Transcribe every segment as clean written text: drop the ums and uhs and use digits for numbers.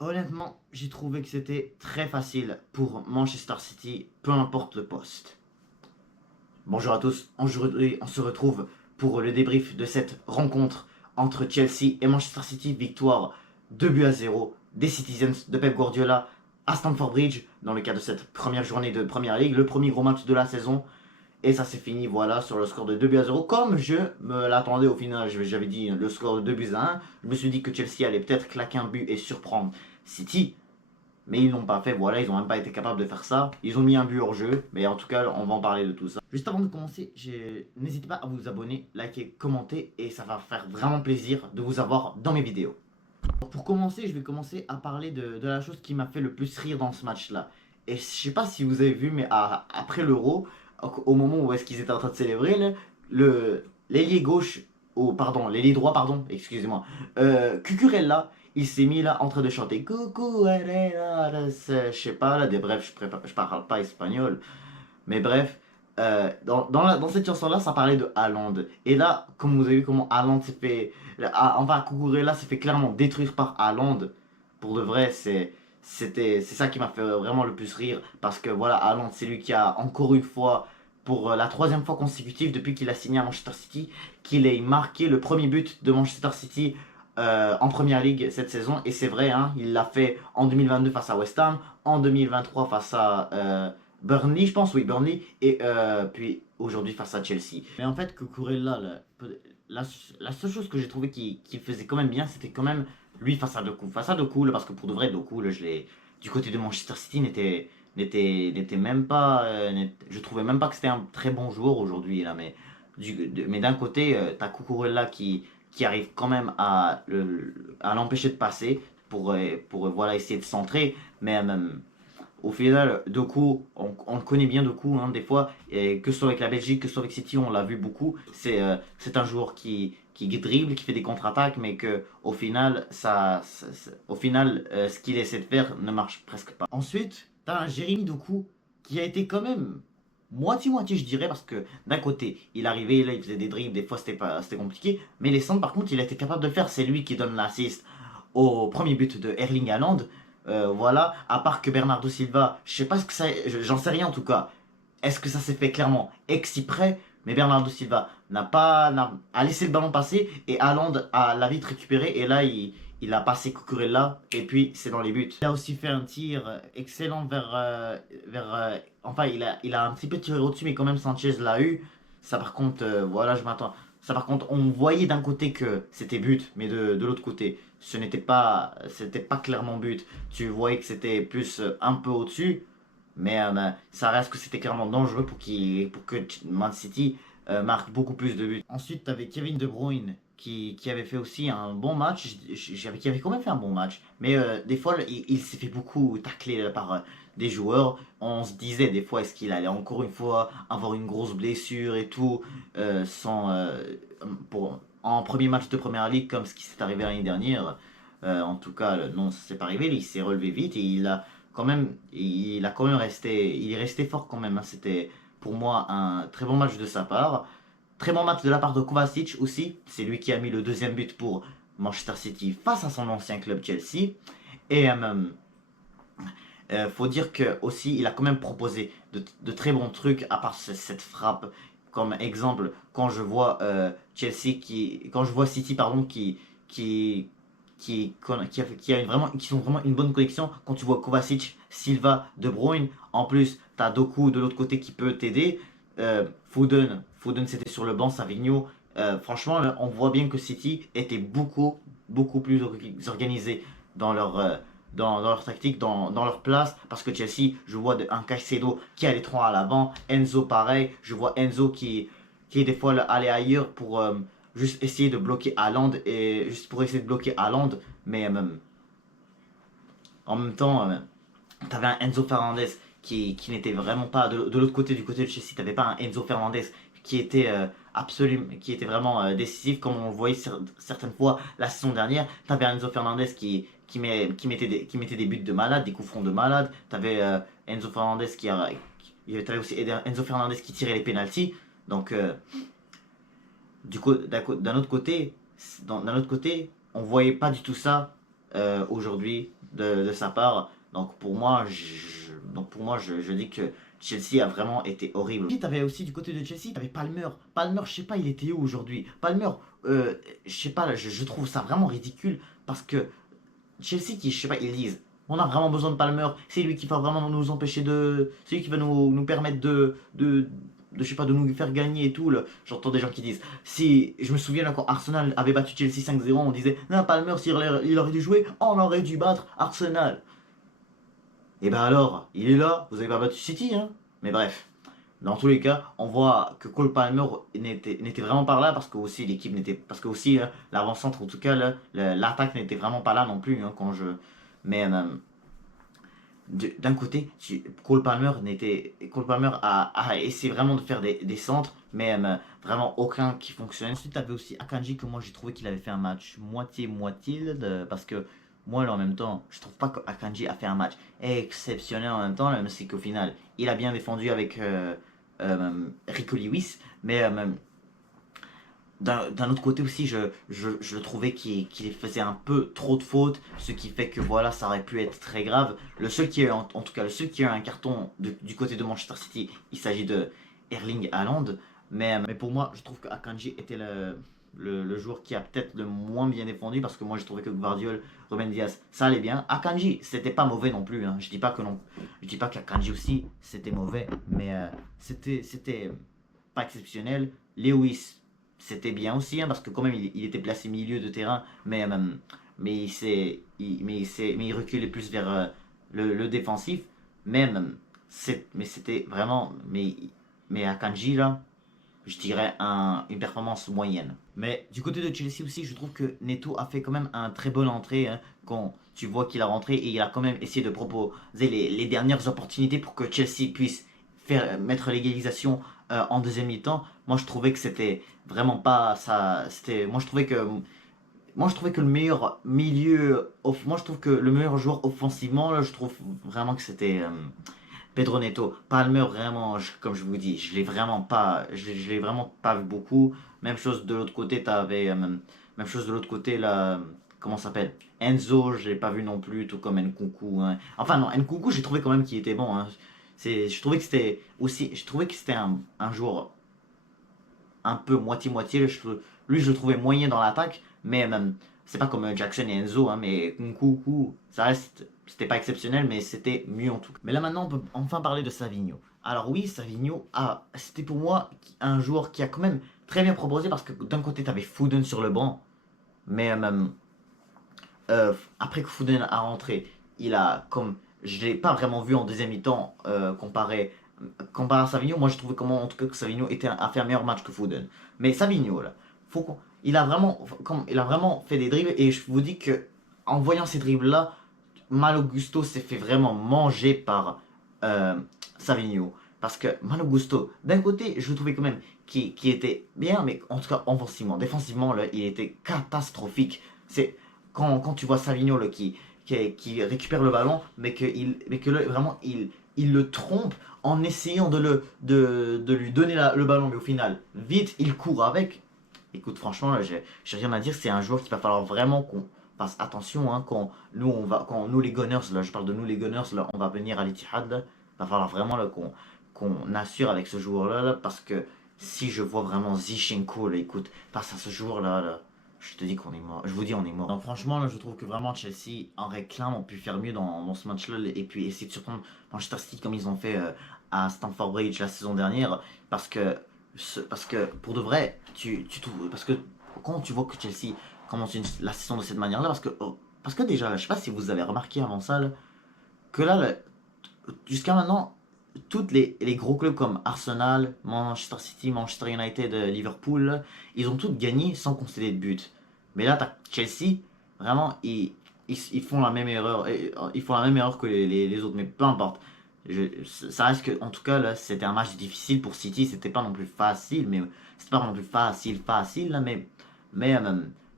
Honnêtement, j'ai trouvé que c'était très facile pour Manchester City, peu importe le poste. Bonjour à tous, aujourd'hui on se retrouve pour le débrief de cette rencontre entre Chelsea et Manchester City, victoire 2-0 des Citizens de Pep Guardiola à Stamford Bridge dans le cadre de cette première journée de Premier League, le premier gros match de la saison. Et ça s'est fini voilà sur le score de 2-0 comme je me l'attendais au final. J'avais dit le score de 2-1. Je me suis dit que Chelsea allait peut-être claquer un but et surprendre City. Mais ils l'ont pas fait, voilà, ils n'ont même pas été capables de faire ça. Ils ont mis un but hors jeu, mais en tout cas, on va en parler de tout ça. Juste avant de commencer, n'hésitez pas à vous abonner, liker, commenter, et ça va faire vraiment plaisir de vous avoir dans mes vidéos. Pour commencer, je vais commencer à parler de la chose qui m'a fait le plus rire dans ce match-là. Et je sais pas si vous avez vu, mais après l'Euro, au moment où est-ce qu'ils étaient en train de célébrer, l'ailier gauche, pardon, l'ailier droit, pardon, excusez-moi, Cucurella, il s'est mis là en train de chanter Coucou, elle est là, je sais pas, là, bref, je parle pas espagnol, mais bref, dans cette chanson-là, ça parlait de Haaland. Et là, comme vous avez vu comment Haaland s'est fait. Enfin, Cucurella s'est fait clairement détruire par Haaland. Pour de vrai, c'est ça qui m'a fait vraiment le plus rire. Parce que voilà, Haaland, c'est lui qui a encore une fois, pour la troisième fois consécutive depuis qu'il a signé à Manchester City, qu'il ait marqué le premier but de Manchester City en Première Ligue cette saison. Et c'est vrai, hein, il l'a fait en 2022 face à West Ham, en 2023 face à. Burnley, je pense, oui, Burnley, et puis aujourd'hui face à Chelsea. Mais en fait, Cucurella, la, la seule chose que j'ai trouvé qui faisait quand même bien, c'était quand même lui face à Doku. Face à Doku, parce que pour de vrai, Doku, du côté de Manchester City, n'était même pas. Je trouvais même pas que c'était un très bon joueur aujourd'hui, là, mais d'un côté, t'as Cucurella qui arrive quand même à l'empêcher de passer pour voilà, essayer de centrer, mais au final, Doku, on le connaît bien Doku, hein, des fois, et que ce soit avec la Belgique, que ce soit avec City, on l'a vu beaucoup. C'est un joueur qui dribble, qui fait des contre-attaques, mais que au final, ce qu'il essaie de faire ne marche presque pas. Ensuite, tu as un Jérémy Doku qui a été quand même moitié-moitié, je dirais, parce que d'un côté, il arrivait, là, il faisait des dribbles, des fois c'était compliqué, mais les centres, par contre, il a été capable de le faire. C'est lui qui donne l'assist au premier but de Erling Haaland. Voilà, à part que Bernardo Silva, je sais pas ce que ça, j'en sais rien en tout cas. Est-ce que ça s'est fait clairement exprès? Mais Bernardo Silva a laissé le ballon passer et Haaland l'a vite récupéré et là il a passé Cucurella et puis c'est dans les buts. Il a aussi fait un tir excellent enfin il a un petit peu tiré au-dessus mais quand même Sanchez l'a eu. Ça par contre, voilà, je m'attends. Ça par contre, on voyait d'un côté que c'était but, mais de l'autre côté, c'était pas clairement but. Tu voyais que c'était plus un peu au-dessus, mais ça reste que c'était clairement dangereux pour que Man City marque beaucoup plus de buts. Ensuite, tu avais Kevin De Bruyne qui avait fait aussi un bon match, qui avait quand même fait un bon match, mais des fois il s'est fait beaucoup tacler par des joueurs. On se disait des fois est-ce qu'il allait encore une fois avoir une grosse blessure et tout, en premier match de Première Ligue comme ce qui s'est arrivé l'année dernière. En tout cas, non, ça s'est pas arrivé. Il s'est relevé vite et il a quand même il est resté fort quand même, hein. C'était pour moi un très bon match de sa part. Très bon match de la part de Kovacic aussi. C'est lui qui a mis le deuxième but pour Manchester City face à son ancien club Chelsea. Et faut dire que aussi il a quand même proposé de très bons trucs à part cette frappe. Comme exemple, quand je vois quand je vois City pardon qui qui ont vraiment une bonne connexion. Quand tu vois Kovacic, Silva, De Bruyne, en plus tu as Doku de l'autre côté qui peut t'aider. Foden c'était sur le banc, Savigno. Franchement, là, on voit bien que City était beaucoup plus organisé dans dans leur tactique, dans leur place. Parce que Chelsea, je vois un Caicedo qui a les trois à l'avant. Enzo, pareil. Je vois Enzo qui des fois allait ailleurs pour juste essayer de bloquer Haaland. Et juste pour essayer de bloquer Haaland. Mais en même temps, tu avais un Enzo Fernandez qui n'était vraiment pas de l'autre côté, du côté de Chelsea. Tu n'avais pas un Enzo Fernandez qui était qui était vraiment décisif comme on le voyait certaines fois la saison dernière. Tu avais Enzo Fernandez qui mettait des buts de malade, des coups francs de malade. Tu avais Enzo Fernandez t'avais aussi Enzo Fernandez qui tirait les pénalties. Donc d'un autre côté, on voyait pas du tout ça aujourd'hui de sa part. Donc pour moi, je dis que Chelsea a vraiment été horrible. Tu avais aussi du côté de Chelsea, tu avais Palmer. Palmer, je sais pas, il était où aujourd'hui? Palmer, je sais pas, je trouve ça vraiment ridicule parce que Chelsea, qui, je sais pas, ils disent on a vraiment besoin de Palmer, c'est lui qui va vraiment nous empêcher de. C'est lui qui va nous permettre je sais pas, de nous faire gagner et tout. J'entends des gens qui disent si. Je me souviens là, quand Arsenal avait battu Chelsea 5-0, on disait non, Palmer, s'il il aurait dû jouer, on aurait dû battre Arsenal. Et ben alors, il est là, vous avez pas battu City, hein. Mais bref. Dans tous les cas, on voit que Cole Palmer n'était vraiment pas là parce que aussi l'équipe n'était. Parce que aussi l'avant-centre, en tout cas, l'attaque n'était vraiment pas là non plus quand je. Mais d'un côté, Cole Palmer a essayé vraiment de faire des centres, mais vraiment aucun qui fonctionnait. Ensuite, tu avais aussi Akanji que moi j'ai trouvé qu'il avait fait un match moitié-moitié, parce que moi là en même temps, je trouve pas qu'Akanji a fait un match exceptionnel en même temps, même si qu'au final, il a bien défendu avec Rico Lewis, mais d'un autre côté aussi, je le trouvais qu'il faisait un peu trop de fautes, ce qui fait que voilà, ça aurait pu être très grave. Le seul qui a, en tout cas, le seul qui a un carton du côté de Manchester City, il s'agit de Erling Haaland. Mais pour moi, je trouve que Akanji était le joueur qui a peut-être le moins bien défendu parce que moi, je trouvais que Gvardiol, Ruben Diaz, ça allait bien. Akanji, c'était pas mauvais non plus. Hein. Je dis pas que non. Je dis pas qu'Akanji aussi, c'était mauvais, mais c'était pas exceptionnel. Lewis, c'était bien aussi, hein, parce que quand même il était placé milieu de terrain, mais il reculait plus vers le défensif. Même, mais c'était vraiment, mais à Kanji là, je dirais une performance moyenne. Mais du côté de Chelsea aussi, je trouve que Neto a fait quand même un très bonne entrée, hein, quand tu vois qu'il a rentré et il a quand même essayé de proposer les dernières opportunités pour que Chelsea puisse mettre l'égalisation en deuxième mi-temps. Moi, je trouvais que c'était vraiment pas ça. Moi, je trouvais que le meilleur moi, je trouve que le meilleur joueur offensivement, là, je trouve vraiment que c'était Pedro Neto. Palmer, vraiment, comme je vous dis, je l'ai vraiment pas vu beaucoup. Même chose de l'autre côté, même chose de l'autre côté, là, comment ça s'appelle? Enzo, je l'ai pas vu non plus, tout comme Nkunku, hein. Enfin, non, Nkunku, j'ai trouvé quand même qu'il était bon, hein. Je trouvais que c'était aussi, je trouvais que c'était un joueur un peu moitié-moitié. Lui, je le trouvais moyen dans l'attaque, mais c'est pas comme Jackson et Enzo, hein, mais Nkunku, ça reste, c'était pas exceptionnel, mais c'était mieux en tout cas. Mais là maintenant, on peut enfin parler de Savigno. Alors oui, Savigno, c'était pour moi un joueur qui a quand même très bien proposé parce que d'un côté, tu avais Foden sur le banc, mais après que Foden a rentré, il a comme je l'ai pas vraiment vu en deuxième mi-temps comparé à Savigno. Moi, je trouvais comment en tout cas que Savigno a fait un meilleur match que Foden. Mais Savigno là, il a vraiment fait des dribbles et je vous dis que en voyant ces dribbles là, Malo Gusto s'est fait vraiment manger par Savigno. Parce que Malo Gusto, d'un côté, je le trouvais quand même qui était bien, mais en tout cas offensivement. Défensivement, là, il était catastrophique. C'est quand tu vois Savigno là, qui récupère le ballon, mais que là, vraiment, il le trompe en essayant de lui donner le ballon, mais au final, vite, il court avec. Écoute, franchement, là, j'ai rien à dire. C'est un joueur qu'il va falloir vraiment qu'on fasse attention, hein, quand nous les Gunners, là, je parle de nous les Gunners, là, on va venir à l'Etihad, là, va falloir vraiment là, qu'on assure avec ce joueur-là, là, parce que si je vois vraiment Zichenko, là, écoute, face à ce joueur-là, là, je te dis qu'on est mort. Je vous dis, on est mort. Donc, franchement, là, je trouve que vraiment Chelsea en réclame, ont pu faire mieux dans ce match-là, et puis essayer de surprendre Manchester City comme ils ont fait à Stamford Bridge la saison dernière, parce que pour de vrai, parce que quand tu vois que Chelsea commence la saison de cette manière-là, parce que déjà, là, je sais pas si vous avez remarqué avant ça, là, que là, jusqu'à maintenant, tous les gros clubs comme Arsenal, Manchester City, Manchester United, Liverpool, là, ils ont tous gagné sans concéder de but. Mais là, t'as Chelsea, vraiment, ils font la même erreur. Ils font la même erreur que les autres, mais peu importe. Ça reste que, en tout cas, là, c'était un match difficile pour City. C'était pas non plus facile, mais c'était pas non plus facile, là, mais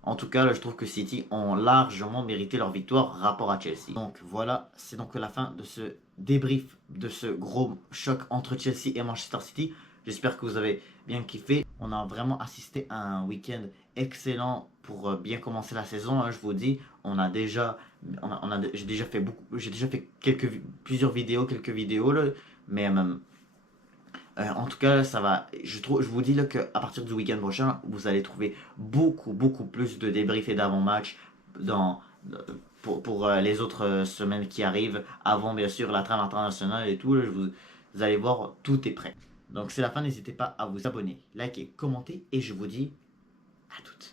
en tout cas, là, je trouve que City ont largement mérité leur victoire rapport à Chelsea. Donc voilà, c'est donc la fin de ce débrief de ce gros choc entre Chelsea et Manchester City. J'espère que vous avez bien kiffé. On a vraiment assisté à un week-end excellent pour bien commencer la saison. Hein, je vous dis, j'ai déjà fait plusieurs vidéos, quelques vidéos là, mais en tout cas, ça va. Je vous dis là qu'à partir du week-end prochain, vous allez trouver beaucoup plus de débriefs et d'avant-match dans, pour les autres semaines qui arrivent, avant bien sûr la trame internationale et tout. Là, vous allez voir, tout est prêt. Donc c'est la fin, n'hésitez pas à vous abonner, liker, commenter et je vous dis à toutes.